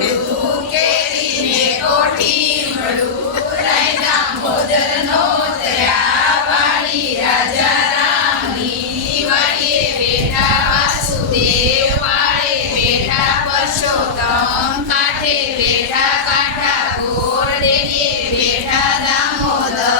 મોઢું કેરીને કોઠી મળું રાયના મોદરનો તર્યા વાળી રાજા રામની વાડીએ બેઠા વાસુદેવ વાળે બેઠા પરસોત્તમ કાંઠે બેઠા કાંઠા ગોર દેડીએ બેઠા દામોદર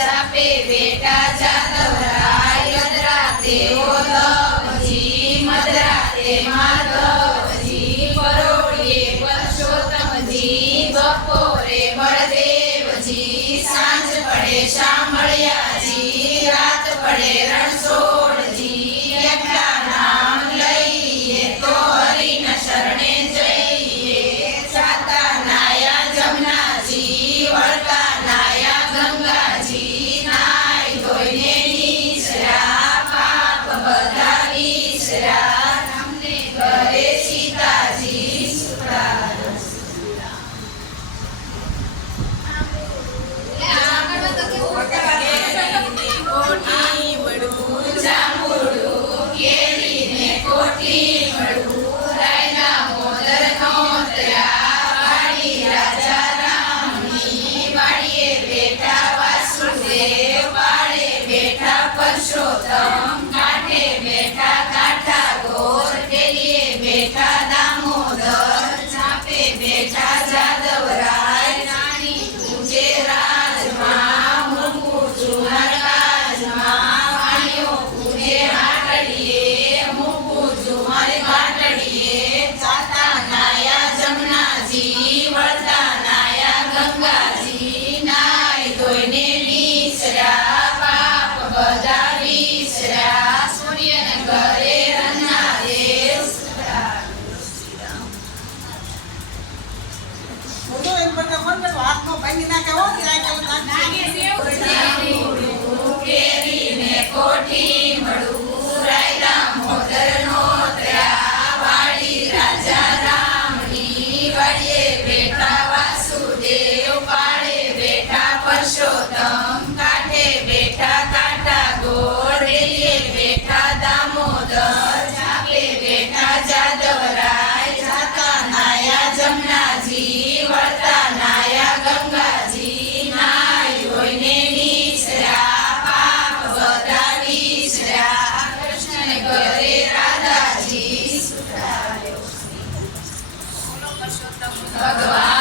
ચાપે બેઠા જાદવરાય મદરા તેઓ લવજી મદરા તે માધવજી પરોળીએ પરસોત્તમજી બપોરે બળદેવજી સાંજ પડે શામળિયાજી રાત પડે રણછોડજી એકલા નામ લઈએ તો હરિના શરણે જઈએ જાતા નાયા જમનાજી વળતા નાયા ગંગાજી નાય ધોઈને નીસરા પાપ બધા વિસરા તમને ઘરે સીતાજી સુતા કોઠી મળું જાંબુડું કેરીને કોઠી મળું રાયના મોદરનો તર્યા વાળી રાજા રામની વાડીએ બેઠા વાસુદેવ વાળે બેઠા પરસોત્તમ કાંઠે બેઠા કાંઠા ગોર દેડીએ બેઠા દામોદર ચાપે બેઠા જાદવરાય રાણી પૂજે રાજમાં મૂકું ચુનર કાજમાં વાણીઓ પૂજે હાટડીએ મૂકું ચુમર ઘાટડીએ જાતા નાયા જમનાજી વળતા નાયા ગંગાજી નાય ધોઈને નીસરા પાપ બધા વિસરા સૂર્યને ઘરે રંગનારે બોલો એમ બધા હાથનો ભાંગી નાખે હો કેરીને કોઠી મળું રાયના મોદરનો તર્યા વાળી રાજા રામની વાડીએ બેઠા વાસુદેવ પાળે બેઠા પરસોત્તમ કાંઠે બેઠા કાંઠા ગોળ દેડીએ બેઠા દામોદર ચાપે બેઠા જાદવરાય જાતા નાયા જમનાજી વળતા નાયા ગંગાજી નાય ધોઈને નીસરા પાપ બધા વિસરા કૃષ્ણને ઘરે રાધાજી સુતા ભગવાન